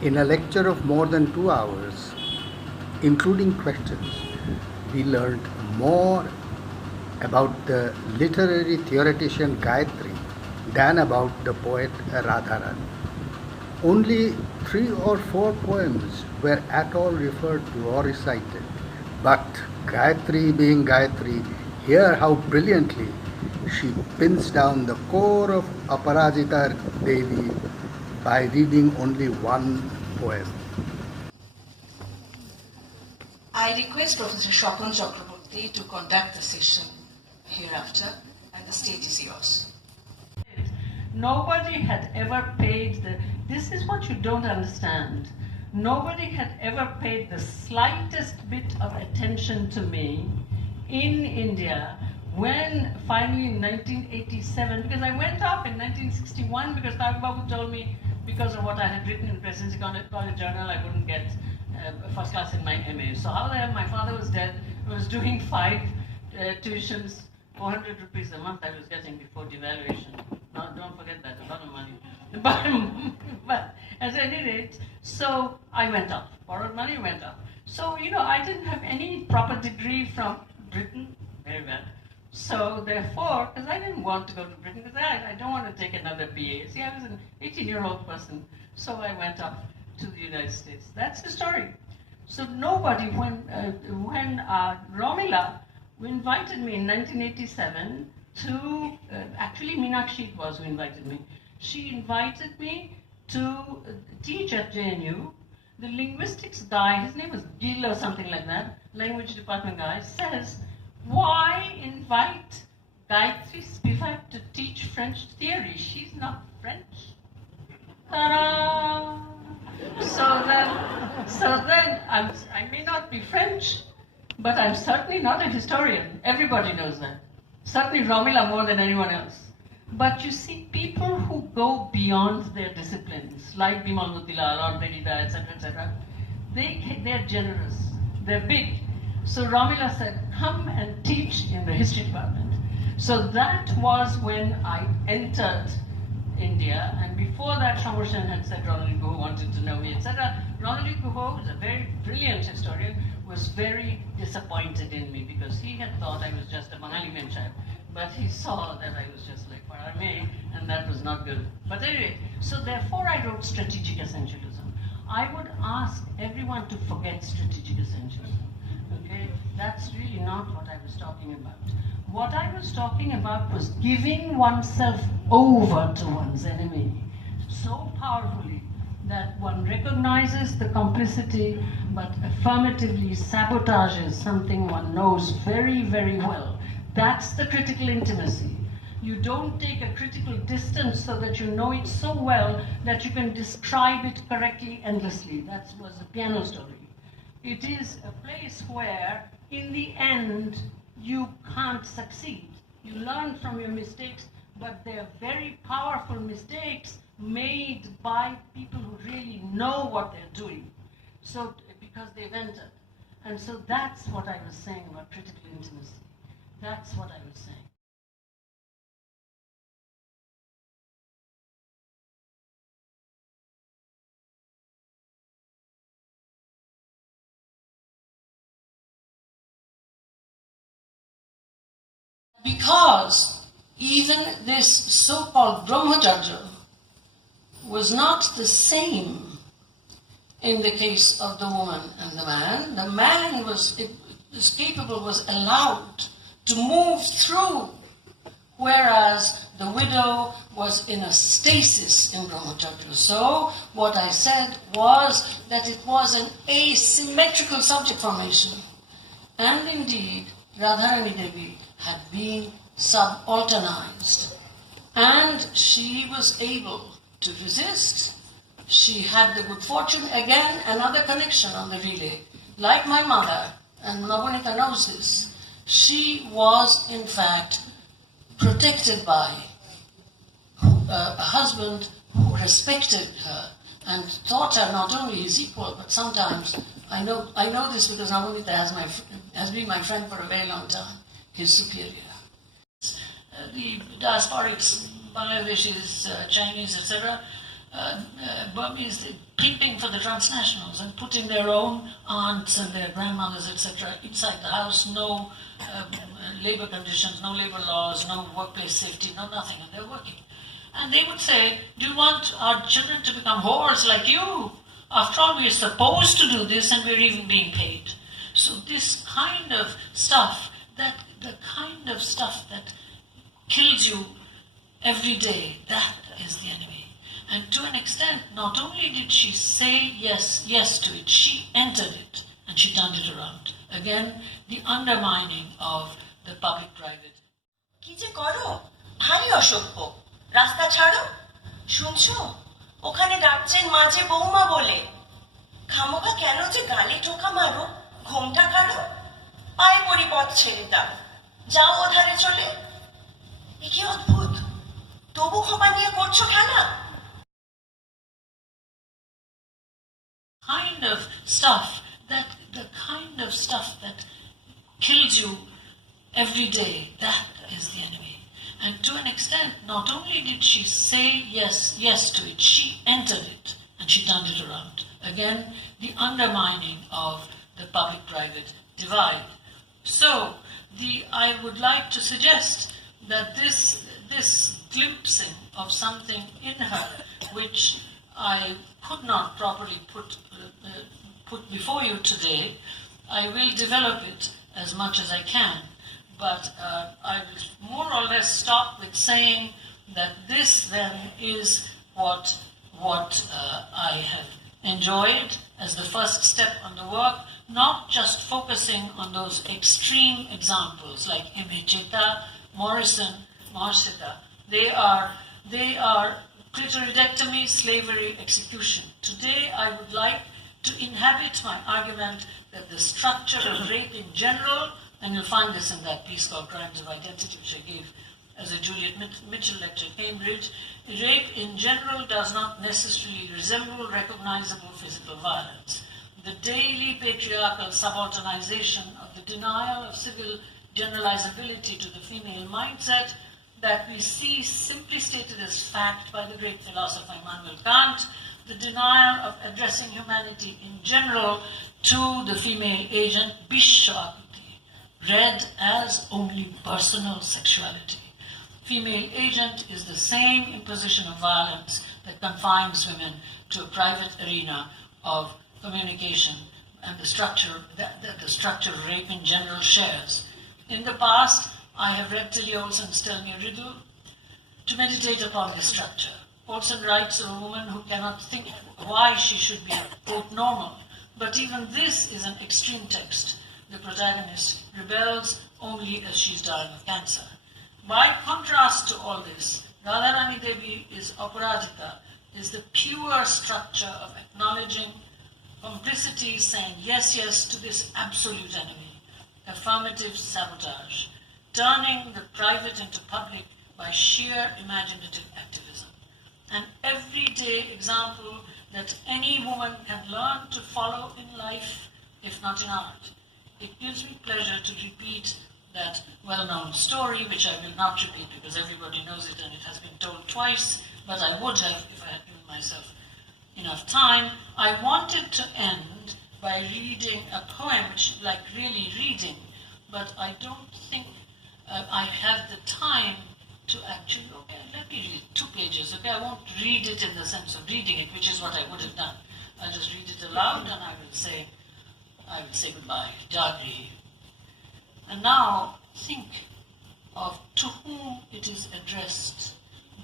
In a lecture of more than 2 hours, including questions, we learned more about the literary theoretician Gayatri than about the poet Radharani. Only 3 or 4 poems were at all referred to or recited, but Gayatri being Gayatri, hear how brilliantly she pins down the core of Aparajita Devi by reading only one poem. I request Professor Shopon Chakraborty to conduct the session hereafter, and the stage is yours. Nobody had ever paid this is what you don't understand. Nobody had ever paid the slightest bit of attention to me in India when finally in 1987, because I went up in 1961 because Tagore Babu told me because of what I had written in Presidency College Journal, I wouldn't get first class in my MA. So how the hell, my father was dead, I was doing 5 tuitions, 400 rupees a month I was getting before devaluation. No, don't forget that, a lot of money. But at any rate, so I went up, borrowed money, went up. So, I didn't have any proper degree from Britain, very bad. So therefore, because I didn't want to go to Britain, because I don't want to take another BA. See, I was an 18-year-old person, so I went up to the United States. That's the story. So nobody, when Romila invited me in 1987 to, actually Meenakshi was who invited me. She invited me to teach at JNU. The linguistics guy, his name was Gil or something like that, language department guy, says, why invite Gayatri Spivak to teach French theory? She's not French. Ta-da! So then I may not be French, but I'm certainly not a historian. Everybody knows that. Certainly Romila more than anyone else. But you see, people who go beyond their disciplines, like Bimal Motilal or Derrida, etc., they're generous. They're big. So Romila said, come and teach in the history department. So that was when I entered India, and before that Shamur Sen had said Ronald Guha wanted to know me, etc. Ronald Guha, who's a very brilliant historian, was very disappointed in me because he had thought I was just a Bengali Menchai, but he saw that I was just like Parame, and that was not good. But anyway, so therefore I wrote Strategic Essentialism. I would ask everyone to forget Strategic Essentialism. Okay, that's really not what I was talking about. What I was talking about was giving oneself over to one's enemy so powerfully that one recognizes the complicity but affirmatively sabotages something one knows very, very well. That's the critical intimacy. You don't take a critical distance so that you know it so well that you can describe it correctly endlessly. That was the piano story. It is a place where, in the end, you can't succeed. You learn from your mistakes, but they're very powerful mistakes made by people who really know what they're doing. So, because they've entered. And so that's what I was saying about critical intimacy. That's what I was saying. Because even this so-called Brahmacharya was not the same in the case of the woman and the man. The man was capable, was allowed to move through, whereas the widow was in a stasis in Brahmacharya. So what I said was that it was an asymmetrical subject formation. And indeed, Radharani Devi had been subalternized, and she was able to resist. She had the good fortune, again, another connection on the relay. Like my mother, and Navanika knows this, she was, in fact, protected by a husband who respected her and thought her not only his equal, but sometimes, I know this because Navanika has been my friend for a very long time, his superior. The diasporics, Bangladeshis, Chinese, etc., Burmese pimping for the transnationals and putting their own aunts and their grandmothers, etc., inside the house, no labor conditions, no labor laws, no workplace safety, no nothing, and they're working. And they would say, do you want our children to become whores like you? After all, we are supposed to do this and we're even being paid. So this kind of stuff, the kind of stuff that kills you every day, that is the enemy. And to an extent, not only did she say yes to it, she entered it and she turned it around. Again, the undermining of the public-private. কি যে করো ভারী অসভ্য রাস্তা ছাড়ো শুনছো ওখানে ডাকছেন মাঝে বৌমা বলে খামোকা কেন যে গালে ঠোকা মারো ঘোমটা কাড়ো পায়ে পড়ি পথ ছেড়ে দাও যাও ওধারে চলে এ কি অদ্ভুত তবু খোপা নিয়ে করছো খেলা The kind of stuff that kills you every day, that is the enemy. And to an extent, not only did she say yes to it, she entered it and she turned it around. Again, the undermining of the public-private divide. So, I would like to suggest that this glimpsing of something in her which I could not properly put before you today, I will develop it as much as I can. But I will more or less stop with saying that this then is what I have enjoyed as the first step on the work, not just focusing on those extreme examples like Imecheta, Morrison, Marceta. They are clitoridectomy, slavery, execution. Today I would like to inhabit my argument that the structure of rape in general, and you'll find this in that piece called Crimes of Identity, which I gave as a Juliet Mitchell lecture at Cambridge, rape in general does not necessarily resemble recognizable physical violence. The daily patriarchal subalternization of the denial of civil generalizability to the female mindset that we see simply stated as fact by the great philosopher Immanuel Kant, the denial of addressing humanity in general to the female agent Bishwakti, read as only personal sexuality. Female agent is the same imposition of violence that confines women to a private arena of communication and the structure that the structure of rape in general shares. In the past, I have read Tilly Olsen's Tell Me a Riddle to meditate upon this structure. Olsen writes of a woman who cannot think why she should be, quote, normal. But even this is an extreme text. The protagonist rebels only as she's dying of cancer. By contrast to all this, Radharani Devi is Aparajita, is the pure structure of acknowledging complicity, saying yes to this absolute enemy, affirmative sabotage, turning the private into public by sheer imaginative activism. An everyday example that any woman can learn to follow in life, if not in art. It gives me pleasure to repeat that well-known story, which I will not repeat because everybody knows it and it has been told twice, but I would have if I had given myself enough time. I wanted to end by reading a poem, which like really reading, but I don't think I have the time to actually, okay, let me read 2 pages, okay? I won't read it in the sense of reading it, which is what I would have done. I'll just read it aloud and I will say goodbye, Jagri. And now think of to whom it is addressed,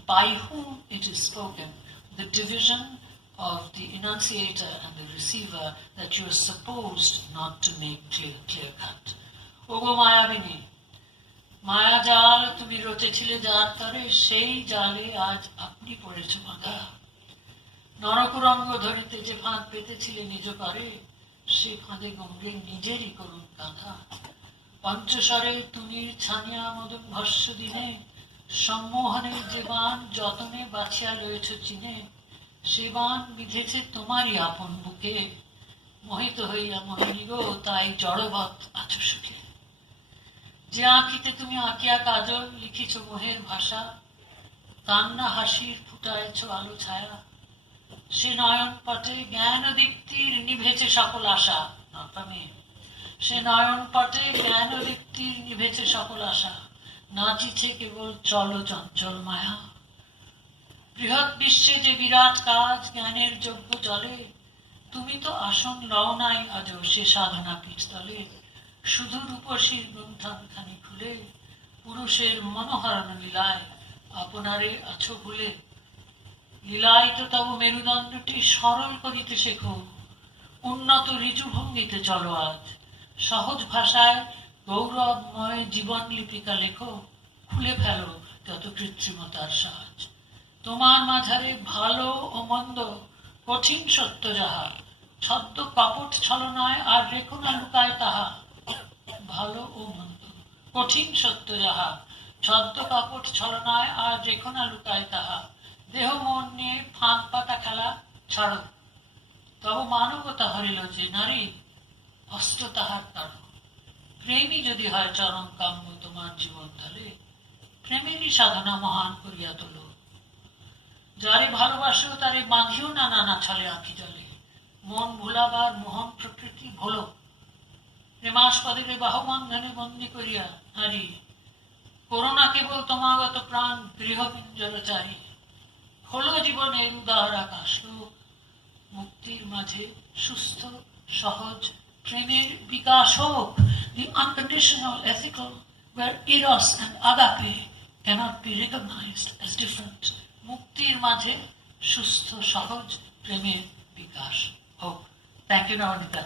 by whom it is spoken, the division of the enunciator and the receiver that you are supposed not to make clear cut. Ogo Mayabini, মায়া জাল তুমি রচেছিলে যার তরে সেই জালে আজ আপনি পড়েছ বাঁধা নরকুরঙ্গ ধরিতে যে ফাঁদ পেতেছিলে নিজ করে সে ফাঁদে গঙ্গে নিজেরই করুন কাঁধা পঞ্চস্বরে তুমির ছানিয়া মদন ভস্য দিনে সম্মোহনের যে বান যতনে বাছিয়া লয়েছ চিনে সে বান বিধেছে তোমারই আপন বুকে মোহিত হইয়া মোহিনী গো তাই জড়বৎ আছো সুখে যে আঁকিতে তুমি আঁকিয়া কাজল লিখিছ মোহের ভাষা কান্না হাসির ফুটাইছ আলো ছায়া সে নয়ন পটে জ্ঞান দীপ্তির নিভেছে সকল আশা। সে নয়ন পটে জ্ঞান দীপ্তির নিভেছে সকল আশা, নাচিছে কেবল চল চঞ্চল মায়া। বৃহৎ বিশ্বে যে বিরাট কাজ জ্ঞানের যোগ্য চলে, তুমি তো আসন লও নাই আজও সে সাধনা পীঠতলে। শুধু রূপসীর গুন্থানখানি খুলে, পুরুষের মনোহরণ লীলায় আপনারে আছো ভুলে। লীলায় তো তব মেরুদণ্ডটি সরল করিতে শেখো, উন্নত ঋজু ভঙ্গিতে চলো আজ। সহজ ভাষায় গৌরবময় জীবন লিপিকা লেখো, খুলে ফেলো যত কৃত্রিমতার সাজ। তোমার মাঝারে ভালো ও মন্দ কঠিন সত্য যাহা, ছদ্ম কপট ছলনায় আর রেখো না লুকায় তাহা। ভালো ও মন্দ কঠিন সত্য যাহা, ছদ্ম কপট ছলনায় আর রেখো না লুকায় তাহা। দেহ মন নিয়ে ফাঁক পাতা খেলা ছাড়ো, তব মানবতা হরিল যে নারী, অস্ত্র তাহার তাড়ো। প্রেমই যদি হয় চরম কাম্য তোমার জীবন ধারে, প্রেমেরই সাধনা মহান করিয়া তোলো। যারে ভালোবাসো তারে বাঁধিও না নানা ছলে আঁখি জলে, মন ভুলাবার মোহন প্রকৃতি ভোলো। প্রেমাস্পদের বাহুবন্ধনে বন্দি করিয়া নারী, করোনা কেবল তোমাগত প্রাণ গৃহপিঞ্জরচারী। হলো জীবনের উদার আকাশ, মুক্তির মাঝে সুস্থ সহজ প্রেমের বিকাশ হোক। The unconditional ethical, where eros and agape cannot be recognized as different. মুক্তির মাঝে সুস্থ সহজ প্রেমের বিকাশ হোক। Thank you, Navanita.